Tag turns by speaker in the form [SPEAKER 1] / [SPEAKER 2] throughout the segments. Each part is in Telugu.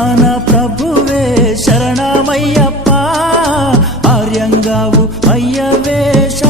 [SPEAKER 1] అన్నదాన ప్రభువే శరణమయ్యప్ప. ఆర్యంగావు
[SPEAKER 2] అయ్యవేశ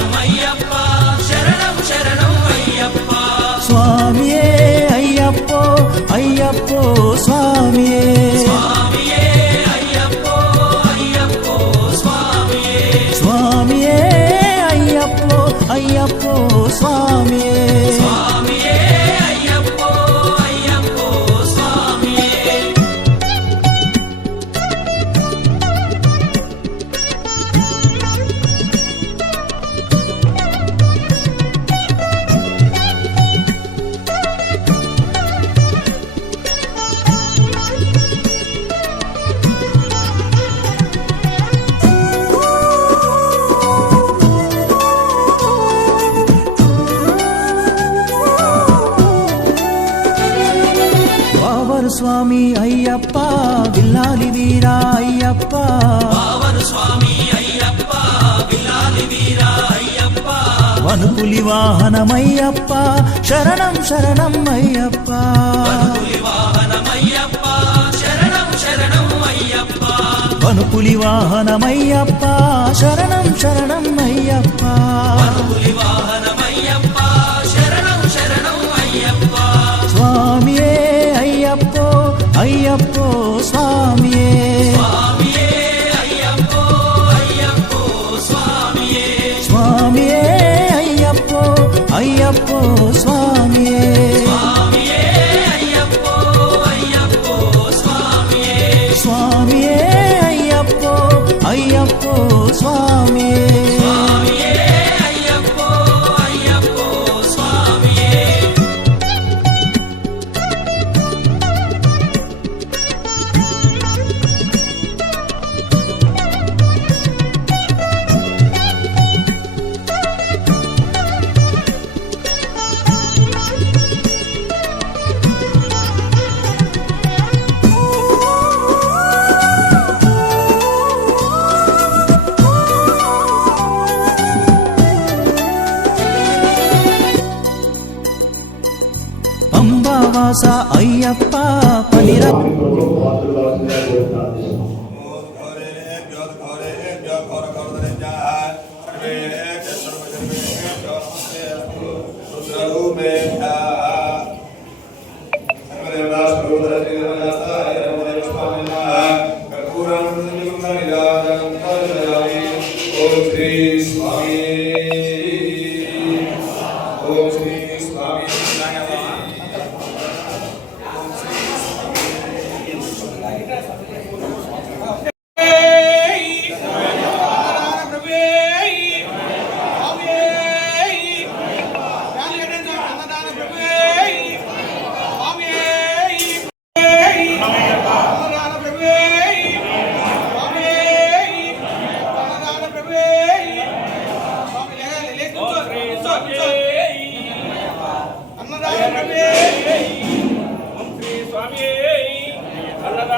[SPEAKER 2] అయ్యప్ప అయ్యప్పో
[SPEAKER 1] స్వామి అయ్యప్ప విల్లాలి వీరా అయ్యప్ప.
[SPEAKER 2] పావరు స్వామి అయ్యప్ప విల్లాలి వీరా అయ్యప్ప
[SPEAKER 1] వనుపులి వాహనమయ్యప్ప శరణం శరణం అయ్యప్ప.
[SPEAKER 2] పులి వాహనమయ్యప్ప శరణం శరణం అయ్యప్ప.
[SPEAKER 1] వనుపులి వాహనమయ్యప్ప శరణం శరణం అయ్యప్ప
[SPEAKER 2] పులి వాహనమయ్యప్ప అయ్యప్పో
[SPEAKER 1] వాస అయ్యప్ప పనిర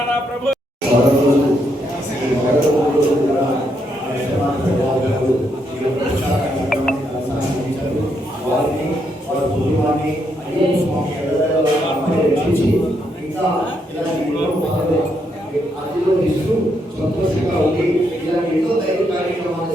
[SPEAKER 3] తెలంగాణ ప్రభు.
[SPEAKER 4] అందులో
[SPEAKER 1] ఇస్తూ సంతోషంగా
[SPEAKER 2] ఉంది ఇలా ఎన్నో ధైర్య
[SPEAKER 1] కార్యక్రమాలు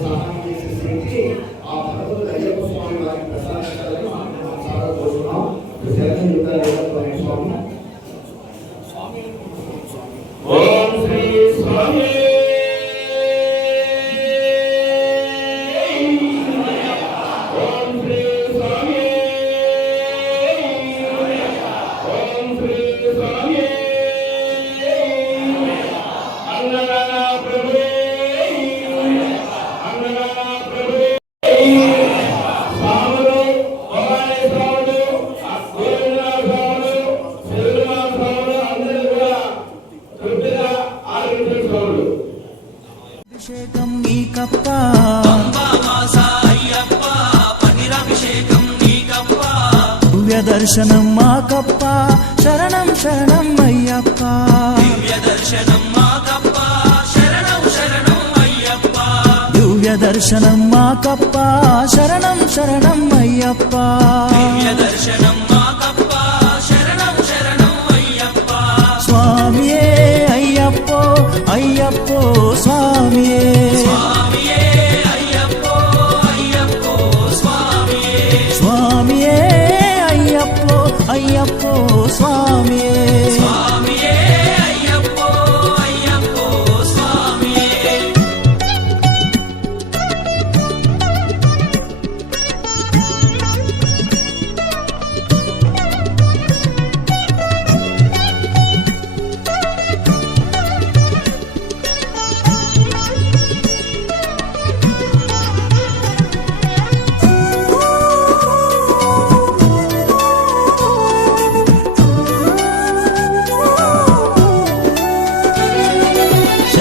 [SPEAKER 1] దర్శనం మాకప్ప శరణం శరణం అయ్యప్ప.
[SPEAKER 2] దివ్య దర్శనం మాకప్ప శరణం శరణం అయ్యప్ప.
[SPEAKER 1] దివ్య దర్శనం మాకప్ప శరణం శరణం అయ్యప్ప.
[SPEAKER 2] దివ్య దర్శనం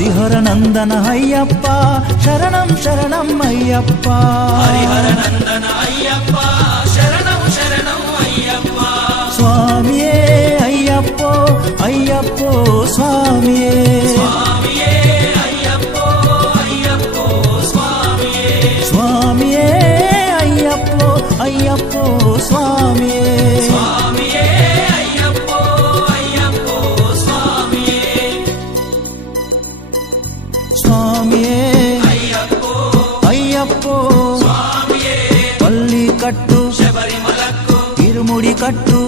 [SPEAKER 1] హరిహర నందన అయ్యప్ప. శరణం శరణం అయ్యప్ప.
[SPEAKER 2] హరిహర నందన అయ్యప్ప. శరణం శరణం అయ్యప్ప.
[SPEAKER 1] స్వామియే అయ్యప్పో అయ్యప్పో స్వామియే.
[SPEAKER 2] అయ్యప్పో
[SPEAKER 1] పల్లి కట్టు ఇరుముడి కట్టు